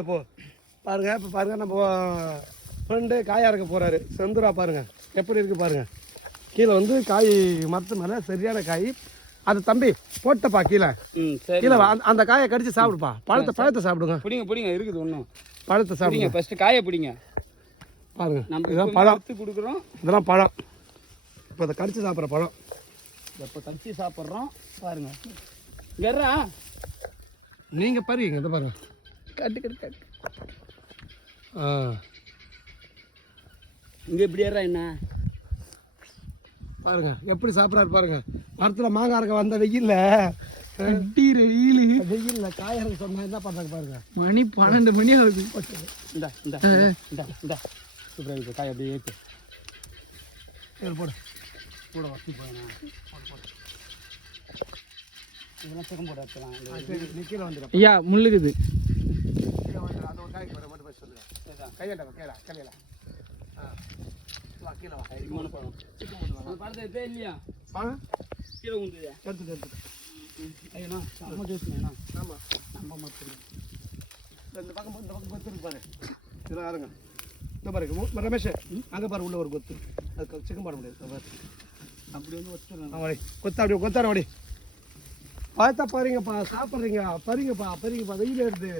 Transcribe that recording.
இப்போ பாருங்கள் இப்போ பாருங்கள் நம்ம ஃப்ரெண்டு காயாக இருக்க போகிறாரு செந்துரா பாருங்கள் எப்படி இருக்குது பாருங்கள் கீழே வந்து காய் மரத்து மேலே சரியான காய் அது தம்பி போட்டப்பா கீழே கீழே அந்த காயை கடிச்சு சாப்பிடுப்பா பழத்தை சாப்பிடுங்க பிடிங்க இருக்குது ஒன்றும் பழத்தை சாப்பிடுங்க ஃபஸ்ட்டு காயை பிடிங்க பாருங்க நம்ம இதெல்லாம் பழம் கொடுக்குறோம் இதெல்லாம் பழம் இப்போ அதை கடிச்சு சாப்பிட்ற பழம் இப்போ கடிச்சு சாப்பிட்றோம் பாருங்க வெறா நீங்கள் பாருங்க இதை பாருங்க கட்டு இங்கே எப்படி ஏறா என்ன பாருங்க எப்படி சாப்பிட்றாரு பாருங்க மரத்தில் மாங்காய் இருக்க வந்த வெயில்ல வெயில்ல காய இருக்க சொன்னா என்ன பண்ணுறாங்க பாருங்க மணி 12 மணி ஆகுது இந்த சூப்பராக இருக்குது காய் அப்படியே ஏற்று போடு கூட வச்சு போயினா இதெல்லாம் சிக்கம் போட வச்சலாம் சரி கீழே வந்துடும் ஐயா முள்ளுக்குது அது ஒரு காய்க்கு வர மட்டும் போய் சொல்லுங்க கையாட்ட கையில கீழே வா பழத்தை இல்லையா கீழே உண்டு எடுத்துட்டு ஐயண்ணா நம்ம ஜூஸ்ண்ணா ஆமாம் நம்ம மட்டும் இந்த பக்கம் கொத்து இருக்கு பாரு இதெல்லாம் ஆருங்க இந்த பாருங்க ரமேஷ் அங்கே பாரு உள்ள ஒரு கொத்து அது சிக்கன் போட முடியாது அப்படி வந்து வச்சுருங்க வடி கொத்தாட வடி பார்த்தா பாருங்கப்பா சாப்பிட்றீங்க பறிங்கப்பா வெயில் எடுத்து